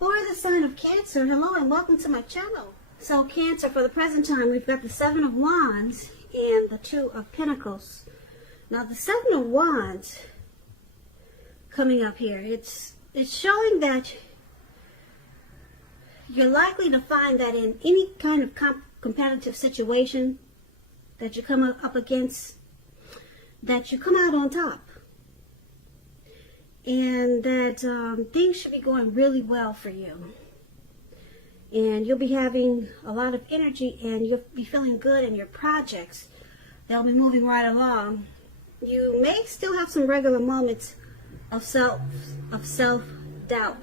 For the sign of Cancer, hello and welcome to my channel. So Cancer, for the present time, we've got the Seven of Wands and the Two of Pentacles. Now the Seven of Wands coming up here, it's showing that you're likely to find that in any kind of competitive situation that you come up against, that you come out on top. And that things should be going really well for you. And you'll be having a lot of energy and you'll be feeling good in your projects. They'll be moving right along. You may still have some regular moments of self-doubt,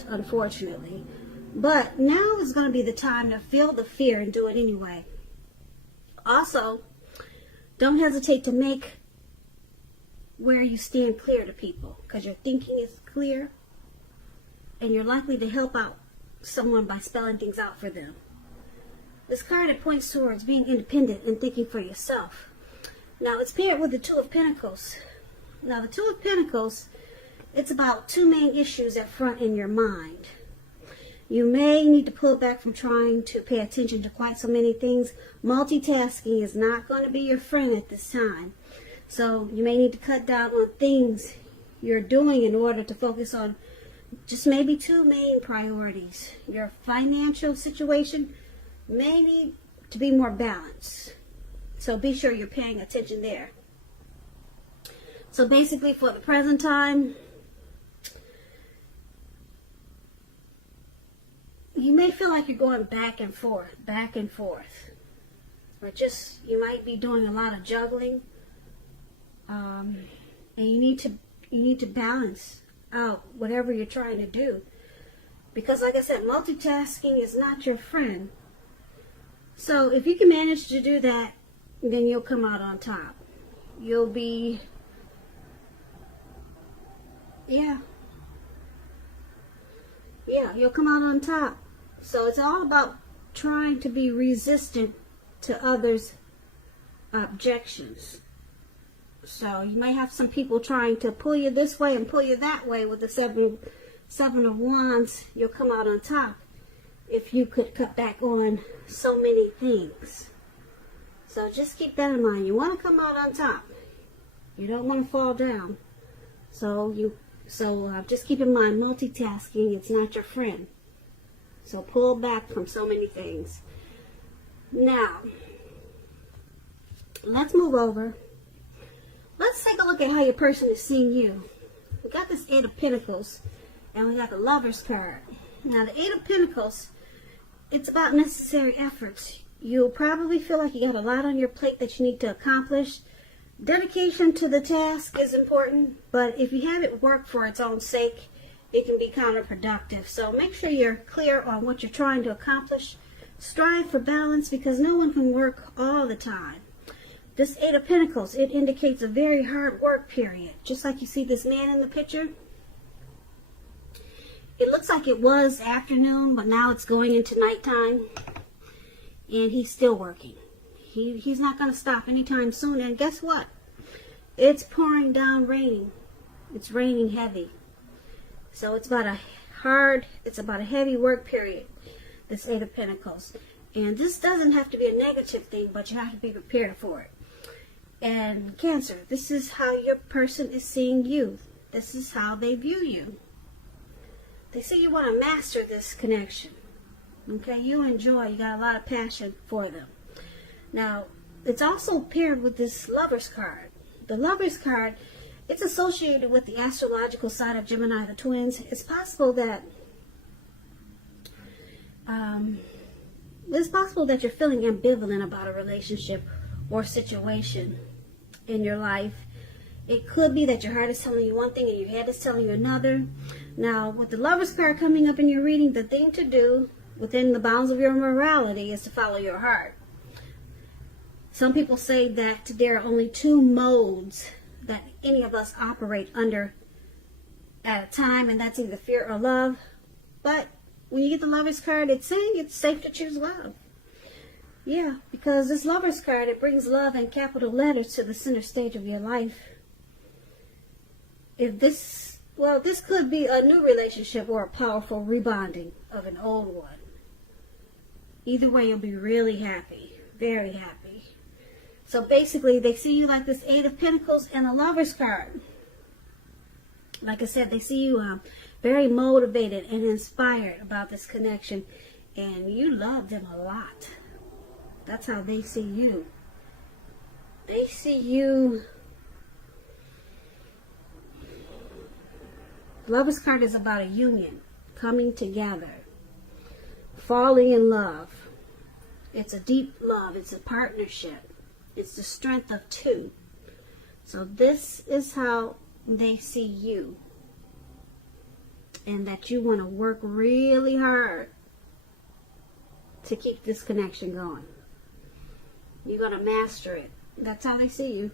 unfortunately. But now is going to be the time to feel the fear and do it anyway. Also, don't hesitate to make where you stand clear to people, because your thinking is clear and you're likely to help out someone by spelling things out for them. This card, it points towards being independent and thinking for yourself. Now it's paired with the Two of Pentacles. Now the Two of Pentacles, it's about two main issues at front in your mind. You may need to pull back from trying to pay attention to quite so many things. Multitasking is not going to be your friend at this time. So you may need to cut down on things you're doing in order to focus on just maybe two main priorities. Your financial situation may need to be more balanced. So be sure you're paying attention there. So basically for the present time, you may feel like you're going back and forth. Or just, you might be doing a lot of juggling. And you need to balance out whatever you're trying to do, because like I said, multitasking is not your friend. So if you can manage to do that, then you'll come out on top. You'll be, you'll come out on top. So it's all about trying to be resistant to others' objections. So you may have some people trying to pull you this way and pull you that way with the Seven of Wands. You'll come out on top if you could cut back on so many things. So just keep that in mind. You want to come out on top. You don't want to fall down. So just keep in mind, multitasking, it's not your friend. So pull back from so many things. Now, let's move over. Let's take a look at how your person is seeing you. We got this Eight of Pentacles, and we got the Lover's card. Now, the Eight of Pentacles, it's about necessary efforts. You'll probably feel like you got a lot on your plate that you need to accomplish. Dedication to the task is important, but if you have it work for its own sake, it can be counterproductive. So make sure you're clear on what you're trying to accomplish. Strive for balance, because no one can work all the time. This Eight of Pentacles, it indicates a very hard work period. Just like you see this man in the picture. It looks like it was afternoon, but now it's going into nighttime. And he's still working. He's not going to stop anytime soon. And guess what? It's pouring down raining. It's raining heavy. So it's about a heavy work period, this Eight of Pentacles. And this doesn't have to be a negative thing, but you have to be prepared for it. And Cancer, this is how your person is seeing you. This is how they view you. They say you want to master this connection. Okay, you enjoy, you got a lot of passion for them. Now, it's also paired with this Lover's card. The Lover's card, it's associated with the astrological side of Gemini, the twins. It's possible that you're feeling ambivalent about a relationship or situation in your life. It could be that your heart is telling you one thing and your head is telling you another. Now, with the Lover's card coming up in your reading, the thing to do within the bounds of your morality is to follow your heart. Some people say that there are only two modes that any of us operate under at a time, and that's either fear or love. But when you get the Lover's card, it's saying it's safe to choose love. Yeah, because this Lover's card, it brings love in capital letters to the center stage of your life. If this Well, this could be a new relationship or a powerful rebonding of an old one. Either way, you'll be really happy. Very happy. So basically, they see you like this Eight of Pentacles and a Lover's card. Like I said, they see you very motivated and inspired about this connection. And you love them a lot. That's how they see you. They see you. Lover's card is about a union, coming together, falling in love. It's a deep love. It's a partnership. It's the strength of two. So this is how they see you. And that you want to work really hard to keep this connection going. You're going to master it. That's how they see you.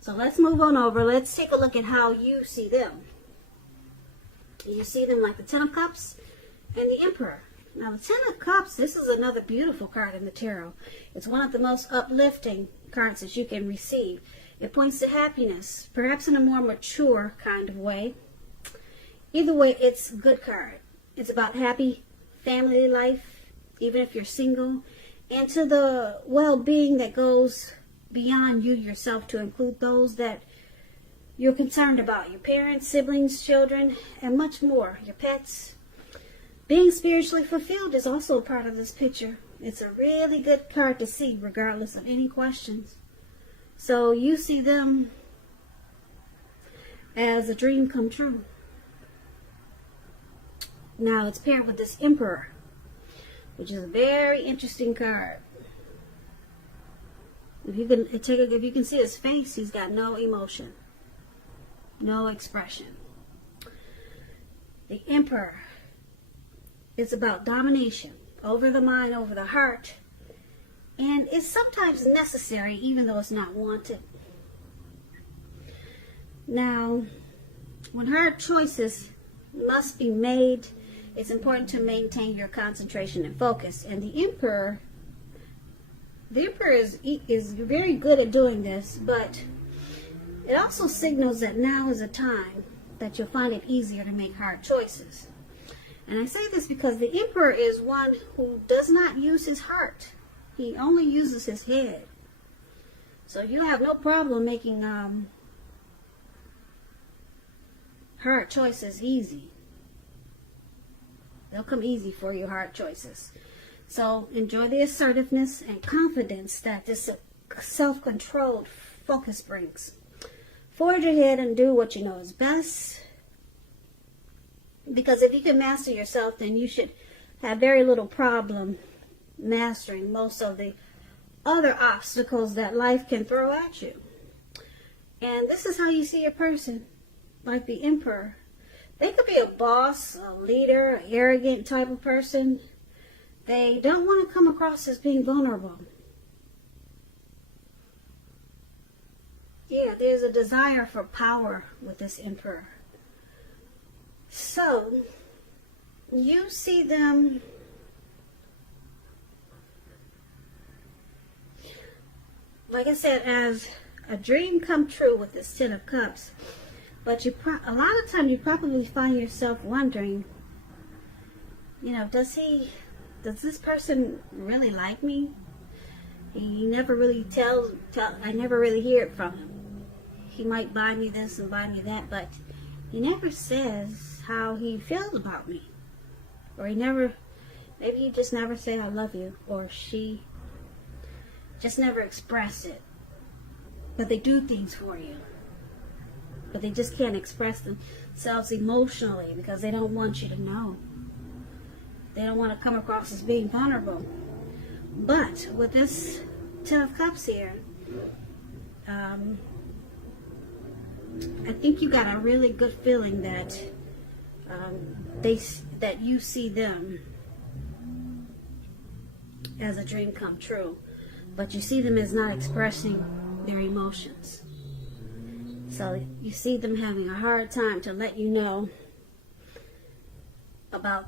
So let's move on over. Let's take a look at how you see them. You see them like the Ten of Cups and the Emperor. Now the Ten of Cups, this is another beautiful card in the tarot. It's one of the most uplifting cards that you can receive. It points to happiness, perhaps in a more mature kind of way. Either way, it's a good card. It's about happy family life, even if you're single, and to the well-being that goes beyond you yourself to include those that you're concerned about, your parents, siblings, children, and much more, your pets. Being spiritually fulfilled is also a part of this picture. It's a really good card to see, regardless of any questions. So you see them as a dream come true. Now it's paired with this Emperor, which is a very interesting card. If you can see his face, he's got no emotion. No expression. The Emperor is about domination over the mind, over the heart, and it's sometimes necessary even though it's not wanted. Now, when hard choices must be made, it's important to maintain your concentration and focus. And the Emperor is very good at doing this, but it also signals that now is a time that you'll find it easier to make hard choices. And I say this because the Emperor is one who does not use his heart. He only uses his head. So you have no problem making hard choices easy. They'll come easy for you, hard choices. So enjoy the assertiveness and confidence that this self-controlled focus brings. Forge ahead and do what you know is best. Because if you can master yourself, then you should have very little problem mastering most of the other obstacles that life can throw at you. And this is how you see a person, like the Emperor. They could be a boss, a leader, an arrogant type of person. They don't want to come across as being vulnerable. Yeah, there's a desire for power with this Emperor. So, you see them like I said, as a dream come true with this Ten of Cups. But a lot of times you probably find yourself wondering, you know, does this person really like me? He never really I never really hear it from him. He might buy me this and buy me that, but he never says how he feels about me. Or maybe he just never say I love you, or she just never express it. But they do things for you. But they just can't express themselves emotionally because they don't want you to know. They don't want to come across as being vulnerable. But with this Ten of Cups here, I think you got a really good feeling that that you see them as a dream come true, but you see them as not expressing their emotions. So you see them having a hard time to let you know about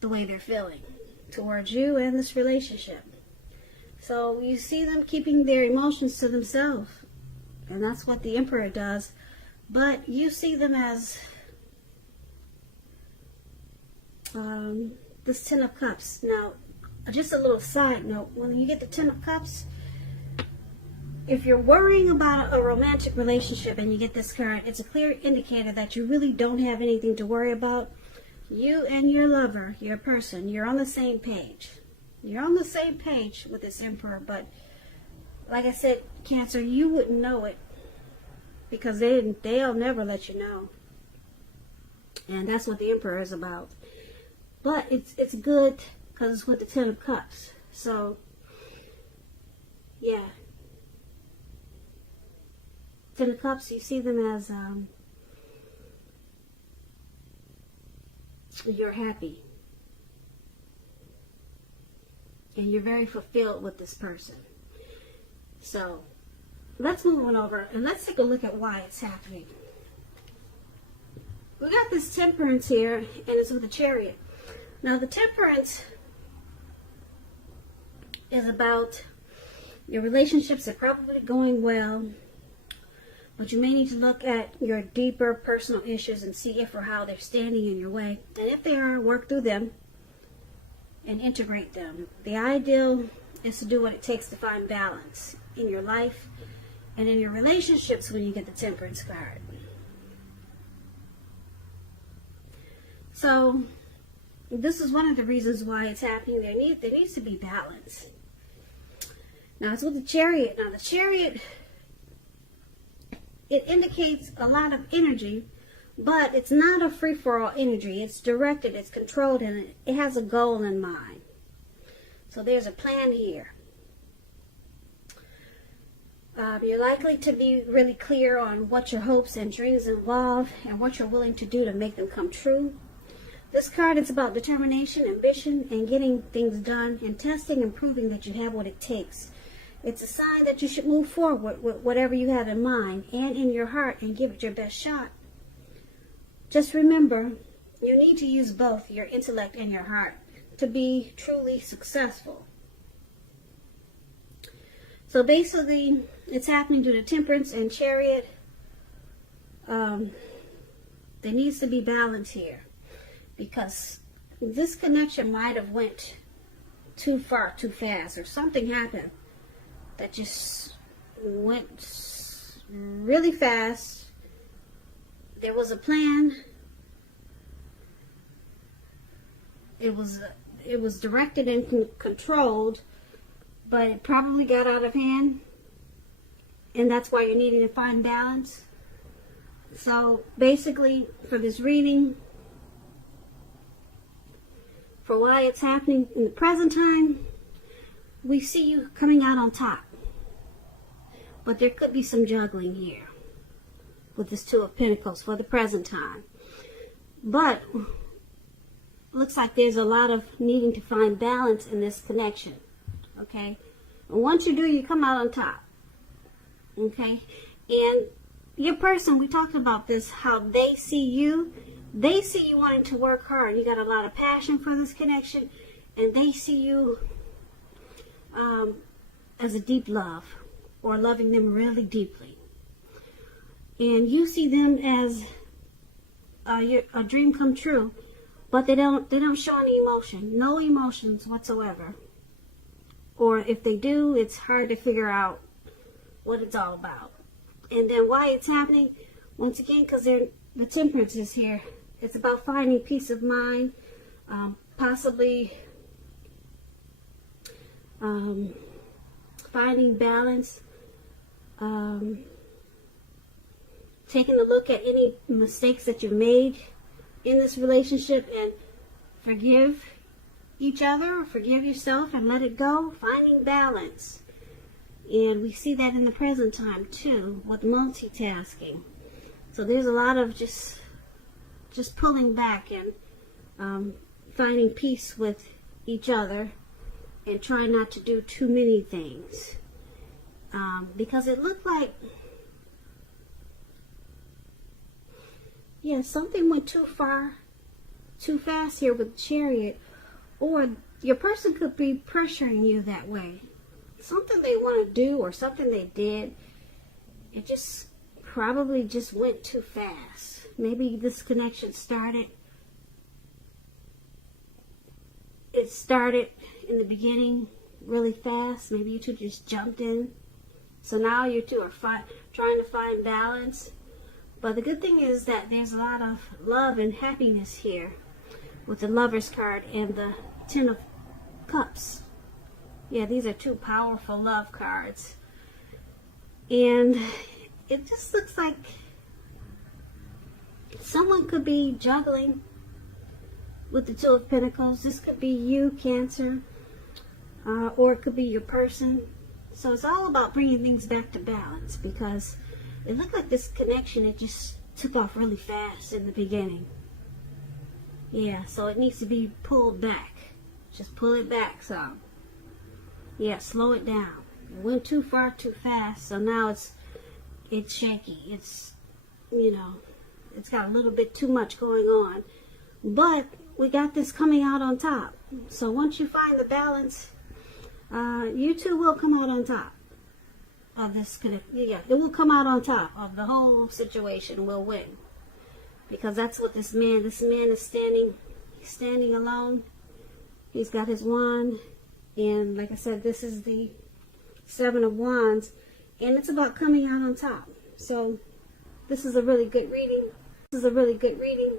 the way they're feeling towards you and this relationship. So you see them keeping their emotions to themselves. And that's what the Emperor does But you see them as this Ten of Cups. Now, just a little side note, when you get the Ten of Cups, if you're worrying about a romantic relationship and you get this card, it's a clear indicator that you really don't have anything to worry about. You and your lover, your person, you're on the same page. You're on the same page with this Emperor, but like I said, Cancer, you wouldn't know it because they'll never let you know. And that's what the Emperor is about. But it's good because it's with the Ten of Cups. So, yeah. Ten of Cups, you see them as you're happy. And you're very fulfilled with this person. So, let's move on over and let's take a look at why it's happening. We got this Temperance here, and it's with the Chariot. Now, the Temperance is about your relationships are probably going well, but you may need to look at your deeper personal issues and see if or how they're standing in your way. And if they are, work through them and integrate them. The ideal is to do what it takes to find balance in your life and in your relationships when you get the Temperance card. So, this is one of the reasons why it's happening. There needs to be balance. Now, it's with the Chariot. Now, the Chariot, it indicates a lot of energy, but it's not a free-for-all energy. It's directed, it's controlled, and it has a goal in mind. So there's a plan here. You're likely to be really clear on what your hopes and dreams involve and what you're willing to do to make them come true. This card is about determination, ambition, and getting things done, and testing and proving that you have what it takes. It's a sign that you should move forward with whatever you have in mind and in your heart and give it your best shot. Just remember, you need to use both your intellect and your heart to be truly successful. So basically, it's happening to the Temperance and Chariot. There needs to be balance here, because this connection might have went too far, too fast, or something happened that just went really fast. There was a plan. It was directed and controlled, but it probably got out of hand, and that's why you're needing to find balance. So basically, for this reading, for why it's happening in the present time, we see you coming out on top. But there could be some juggling here with this Two of Pentacles for the present time. But looks like there's a lot of needing to find balance in this connection. Okay? And once you do, you come out on top. Okay? And your person, we talked about this, how they see you wanting to work hard. You got a lot of passion for this connection, and they see you as a deep love, or loving them really deeply. And you see them as a dream come true, but they don't show any emotion, no emotions whatsoever. Or if they do, it's hard to figure out what it's all about. And then why it's happening, once again, because the Temperance is here. It's about finding peace of mind, possibly finding balance, taking a look at any mistakes that you've made in this relationship and forgive each other, or forgive yourself and let it go, finding balance. And we see that in the present time too, with multitasking. So there's a lot of just pulling back and finding peace with each other and trying not to do too many things. Because it looked like, yeah, something went too far, too fast here with the Chariot. Or your person could be pressuring you that way. Something they want to do or something they did, it just probably just went too fast. Maybe this connection started in the beginning really fast. Maybe you two just jumped in. So now you two are trying to find balance. But the good thing is that there's a lot of love and happiness here with the Lover's card and the Ten of Cups. Yeah, these are two powerful love cards. And it just looks like someone could be juggling with the Two of Pentacles. This could be you, Cancer, or it could be your person. So it's all about bringing things back to balance, because it looked like this connection, it just took off really fast in the beginning. Yeah, so it needs to be pulled back. Just pull it back some. Yeah, slow it down. It went too far too fast, so now it's shaky. It's, you know, it's got a little bit too much going on. But we got this coming out on top. So once you find the balance, you two will come out on top of this. Yeah, it will come out on top of the whole situation. Will win, because that's what this man is standing alone. He's got his wand, and like I said, this is the Seven of Wands, and it's about coming out on top. So this is a really good reading. This is a really good reading.